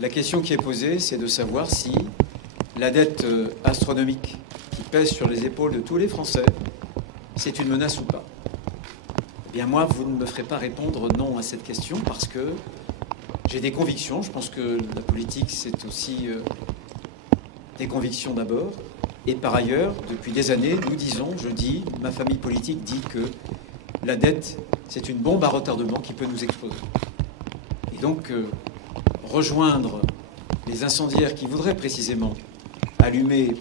La question qui est posée, c'est de savoir si la dette astronomique qui pèse sur les épaules de tous les Français, c'est une menace ou pas. Eh bien moi, vous ne me ferez pas répondre non à cette question parce que j'ai des convictions. Je pense que la politique, c'est aussi des convictions d'abord. Et par ailleurs, depuis des années, je dis, ma famille politique dit que la dette, c'est une bombe à retardement qui peut nous exploser. Et donc, rejoindre les incendiaires qui voudraient précisément allumer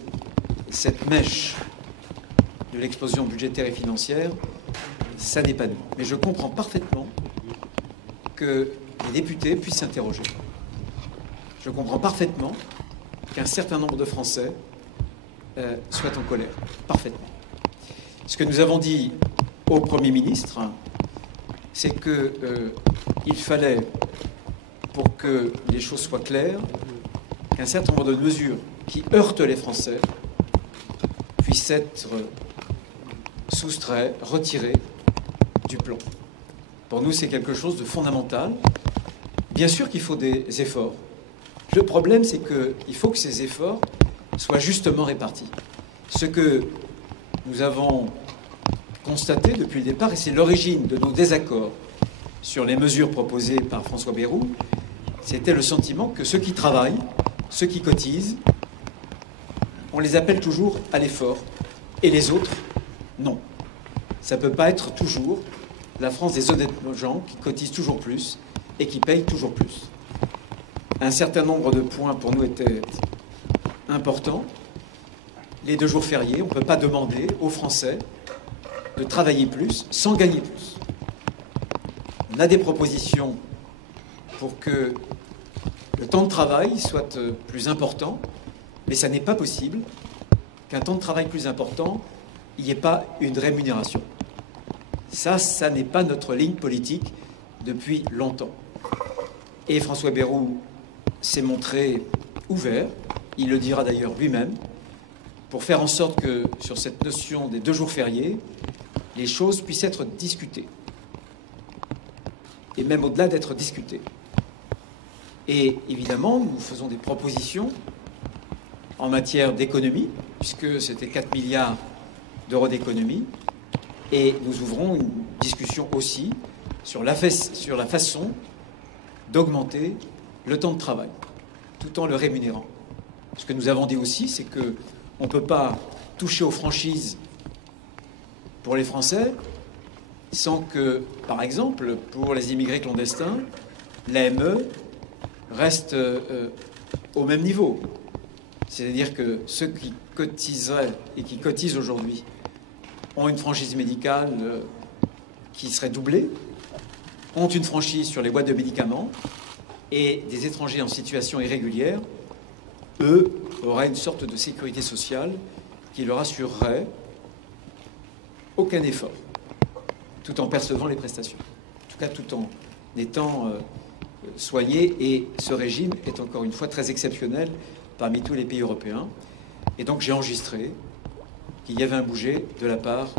cette mèche de l'explosion budgétaire et financière, ça n'est pas nous. Mais je comprends parfaitement que les députés puissent s'interroger. Je comprends parfaitement qu'un certain nombre de Français soient en colère. Parfaitement. Ce que nous avons dit au Premier ministre, c'est qu'il fallait, pour que les choses soient claires, qu'un certain nombre de mesures qui heurtent les Français puissent être soustraits, retirés du plan. Pour nous, c'est quelque chose de fondamental. Bien sûr qu'il faut des efforts. Le problème, c'est qu'il faut que ces efforts soient justement répartis. Ce que nous avons constaté depuis le départ, et c'est l'origine de nos désaccords sur les mesures proposées par François Bayrou, c'était le sentiment que ceux qui travaillent, ceux qui cotisent, on les appelle toujours à l'effort, et les autres, non. Ça ne peut pas être toujours la France des honnêtes gens qui cotisent toujours plus et qui payent toujours plus. Un certain nombre de points pour nous étaient importants. Les 2 jours fériés, on ne peut pas demander aux Français de travailler plus sans gagner plus. On a des propositions pour que le temps de travail soit plus important, mais ça n'est pas possible qu'un temps de travail plus important, il n'y ait pas une rémunération. Ça n'est pas notre ligne politique depuis longtemps. Et François Bayrou s'est montré ouvert, il le dira d'ailleurs lui-même, pour faire en sorte que sur cette notion des 2 jours fériés, les choses puissent être discutées. Et même au-delà d'être discutées. Et évidemment, nous faisons des propositions en matière d'économie, puisque c'était 4 milliards d'euros d'économie. Et nous ouvrons une discussion aussi sur la façon d'augmenter le temps de travail, tout en le rémunérant. Ce que nous avons dit aussi, c'est qu'on ne peut pas toucher aux franchises pour les Français sans que, par exemple, pour les immigrés clandestins, l'AME reste au même niveau. C'est-à-dire que ceux qui cotiseraient et qui cotisent aujourd'hui ont une franchise médicale qui serait doublée, ont une franchise sur les boîtes de médicaments, et des étrangers en situation irrégulière, eux, auraient une sorte de sécurité sociale qui leur assurerait aucun effort, tout en percevant les prestations. En tout cas, tout en étant soignés, et ce régime est encore une fois très exceptionnel parmi tous les pays européens. Et donc j'ai enregistré qu'il y avait un bouger de la part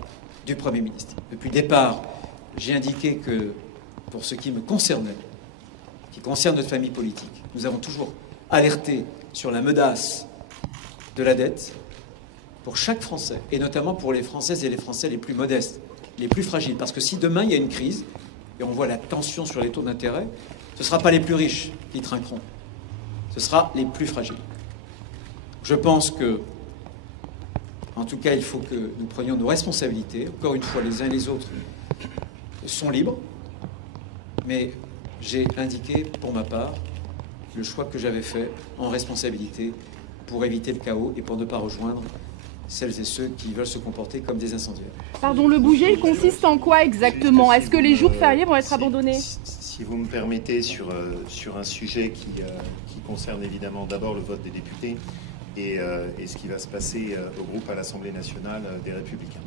du Premier ministre. Depuis le départ, j'ai indiqué que, pour ce qui me concernait, qui concerne notre famille politique, nous avons toujours alerté sur la menace de la dette pour chaque Français, et notamment pour les Françaises et les Français les plus modestes, les plus fragiles. Parce que si demain il y a une crise, et on voit la tension sur les taux d'intérêt, ce ne sera pas les plus riches qui trinqueront, ce sera les plus fragiles. Je pense que, en tout cas, il faut que nous prenions nos responsabilités. Encore une fois, les uns et les autres sont libres, mais j'ai indiqué, pour ma part, le choix que j'avais fait en responsabilité pour éviter le chaos et pour ne pas rejoindre celles et ceux qui veulent se comporter comme des incendiaires. Pardon, le bouger, il consiste en quoi exactement? Est-ce que les jours fériés vont être abandonnés? Si vous me permettez, sur un sujet qui concerne évidemment d'abord le vote des députés et ce qui va se passer au groupe à l'Assemblée nationale des Républicains.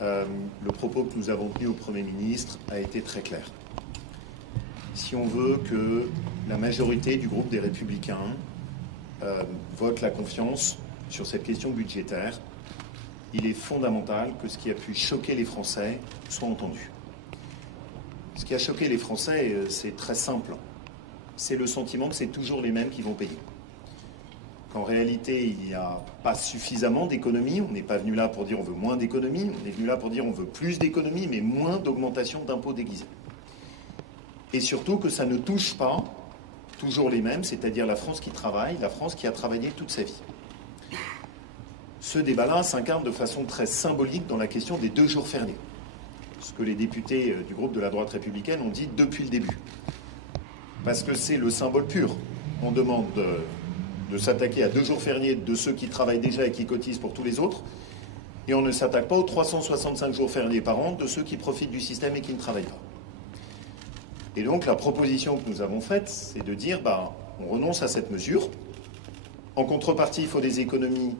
Le propos que nous avons tenu au Premier ministre a été très clair. Si on veut que la majorité du groupe des Républicains vote la confiance sur cette question budgétaire, il est fondamental que ce qui a pu choquer les Français soit entendu. Ce qui a choqué les Français, c'est très simple. c'est le sentiment que c'est toujours les mêmes qui vont payer. Qu'en réalité, il n'y a pas suffisamment d'économies. On n'est pas venu là pour dire on veut moins d'économies, on est venu là pour dire on veut plus d'économies, mais moins d'augmentation d'impôts déguisés. Et surtout que ça ne touche pas toujours les mêmes, c'est-à-dire la France qui travaille, la France qui a travaillé toute sa vie. Ce débat-là s'incarne de façon très symbolique dans la question des 2 jours fériés. Ce que les députés du groupe de la droite républicaine ont dit depuis le début. Parce que c'est le symbole pur. On demande de s'attaquer à 2 jours fériés de ceux qui travaillent déjà et qui cotisent pour tous les autres, et on ne s'attaque pas aux 365 jours fériés par an de ceux qui profitent du système et qui ne travaillent pas. Et donc la proposition que nous avons faite, c'est de dire on renonce à cette mesure. En contrepartie, il faut des économies.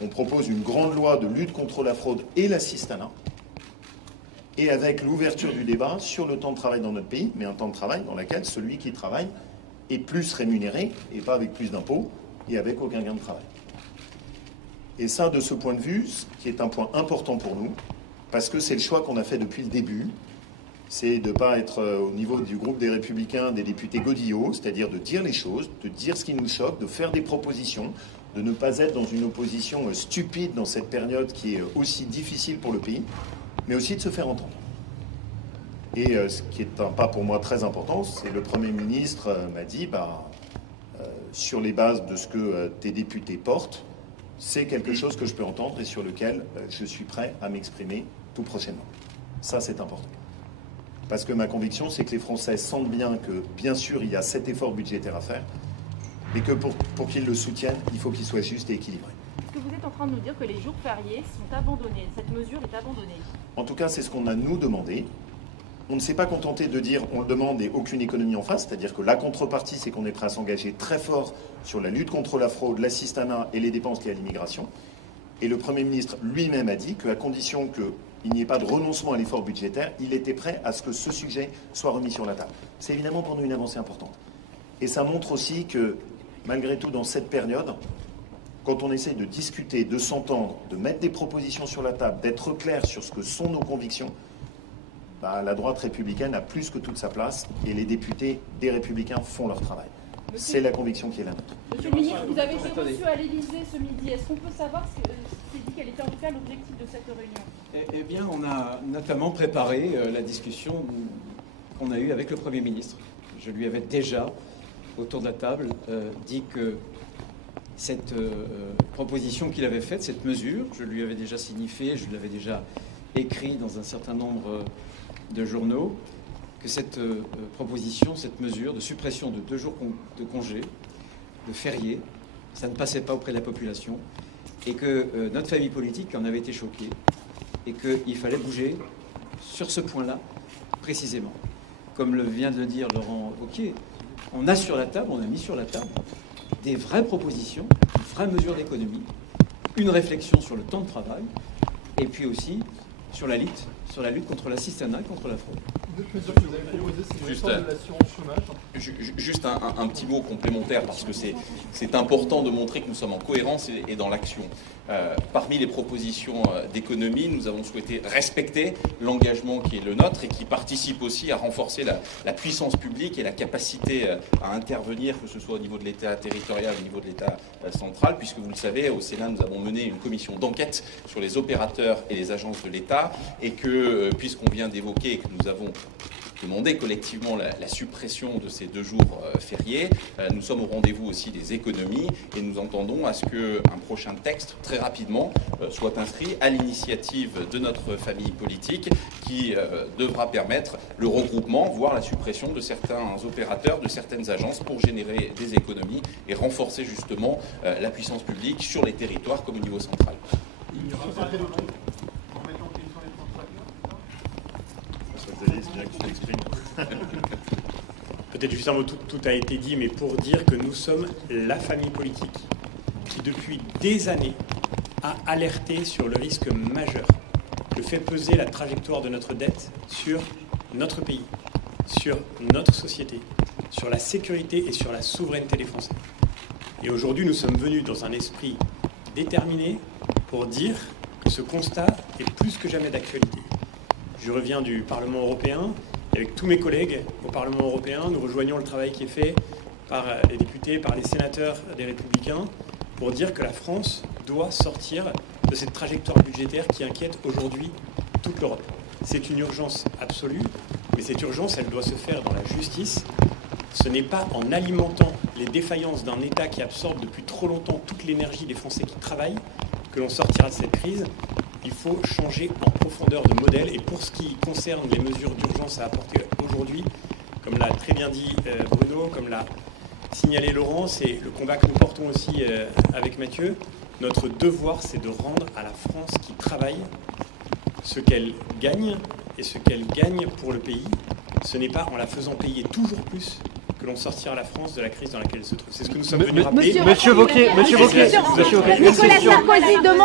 On propose une grande loi de lutte contre la fraude et l'assistanat, et avec l'ouverture du débat sur le temps de travail dans notre pays, mais un temps de travail dans lequel celui qui travaille est plus rémunéré, et pas avec plus d'impôts, et avec aucun gain de travail. Et ça, de ce point de vue, ce qui est un point important pour nous, parce que c'est le choix qu'on a fait depuis le début, c'est de ne pas être au niveau du groupe des Républicains, des députés godillots, c'est-à-dire de dire les choses, de dire ce qui nous choque, de faire des propositions, de ne pas être dans une opposition stupide dans cette période qui est aussi difficile pour le pays, mais aussi de se faire entendre. Et ce qui est un pas pour moi très important, c'est le Premier ministre m'a dit, sur les bases de ce que tes députés portent, c'est quelque chose que je peux entendre et sur lequel je suis prêt à m'exprimer tout prochainement. Ça, c'est important. Parce que ma conviction, c'est que les Français sentent bien que, bien sûr, il y a cet effort budgétaire à faire, mais que pour qu'ils le soutiennent, il faut qu'il soit juste et équilibré. Est-ce que vous êtes en train de nous dire que les jours fériés sont abandonnés? Cette mesure est abandonnée? En tout cas, c'est ce qu'on a nous demandé. On ne s'est pas contenté de dire on le demande et aucune économie en face, c'est-à-dire que la contrepartie, c'est qu'on est prêt à s'engager très fort sur la lutte contre la fraude, l'assistanat et les dépenses liées à l'immigration. Et le Premier ministre lui-même a dit qu'à condition qu'il n'y ait pas de renoncement à l'effort budgétaire, il était prêt à ce que ce sujet soit remis sur la table. C'est évidemment pour nous une avancée importante. Et ça montre aussi que, malgré tout, dans cette période, quand on essaie de discuter, de s'entendre, de mettre des propositions sur la table, d'être clair sur ce que sont nos convictions, la droite républicaine a plus que toute sa place et les députés des Républicains font leur travail. C'est la conviction qui est la nôtre. Monsieur le ministre, vous avez été reçu à l'Élysée ce midi. Est-ce qu'on peut savoir ce qui dit quel était en tout cas l'objectif de cette réunion? Eh bien, on a notamment préparé la discussion qu'on a eue avec le Premier ministre. Je lui avais déjà, autour de la table, dit que cette proposition qu'il avait faite, cette mesure, je lui avais déjà signifié, je l'avais déjà écrit dans un certain nombre de journaux, que cette proposition, cette mesure de suppression de 2 jours de congé, de fériés, ça ne passait pas auprès de la population, et que notre famille politique en avait été choquée, et qu'il fallait bouger sur ce point-là précisément. Comme vient de le dire Laurent Wauquiez, on a sur la table, on a mis sur la table des vraies propositions, une vraie mesure d'économie, une réflexion sur le temps de travail, et puis aussi sur la lutte contre l'assistanat et contre la fraude. Juste un petit mot complémentaire, parce que c'est important de montrer que nous sommes en cohérence et dans l'action. Parmi les propositions d'économie, nous avons souhaité respecter l'engagement qui est le nôtre et qui participe aussi à renforcer la puissance publique et la capacité à intervenir, que ce soit au niveau de l'État territorial, au niveau de l'État central, puisque vous le savez, au Sénat, nous avons mené une commission d'enquête sur les opérateurs et les agences de l'État, et que, puisqu'on vient d'évoquer et que nous avons demandé collectivement la suppression de ces 2 jours fériés, nous sommes au rendez-vous aussi des économies et nous entendons à ce qu'un prochain texte, très rapidement, soit inscrit à l'initiative de notre famille politique qui devra permettre le regroupement, voire la suppression de certains opérateurs, de certaines agences pour générer des économies et renforcer justement la puissance publique sur les territoires comme au niveau central. Il n'y aura pas de Peut-être juste un mot, tout a été dit, mais pour dire que nous sommes la famille politique qui, depuis des années, a alerté sur le risque majeur que fait peser la trajectoire de notre dette sur notre pays, sur notre société, sur la sécurité et sur la souveraineté des Français. Et aujourd'hui, nous sommes venus dans un esprit déterminé pour dire que ce constat est plus que jamais d'actualité. Je reviens du Parlement européen. Avec tous mes collègues au Parlement européen, nous rejoignons le travail qui est fait par les députés, par les sénateurs des Républicains, pour dire que la France doit sortir de cette trajectoire budgétaire qui inquiète aujourd'hui toute l'Europe. C'est une urgence absolue, mais cette urgence, elle doit se faire dans la justice. Ce n'est pas en alimentant les défaillances d'un État qui absorbe depuis trop longtemps toute l'énergie des Français qui travaillent que l'on sortira de cette crise. Il faut changer en profondeur de modèle. Et pour ce qui concerne les mesures d'urgence à apporter aujourd'hui, comme l'a très bien dit Bruno, comme l'a signalé Laurent, c'est le combat que nous portons aussi avec Mathieu. Notre devoir, c'est de rendre à la France qui travaille ce qu'elle gagne et ce qu'elle gagne pour le pays. Ce n'est pas en la faisant payer toujours plus que l'on sortira la France de la crise dans laquelle elle se trouve. C'est ce que nous sommes venus rappeler. Monsieur Wauquiez, Nicolas Sarkozy demande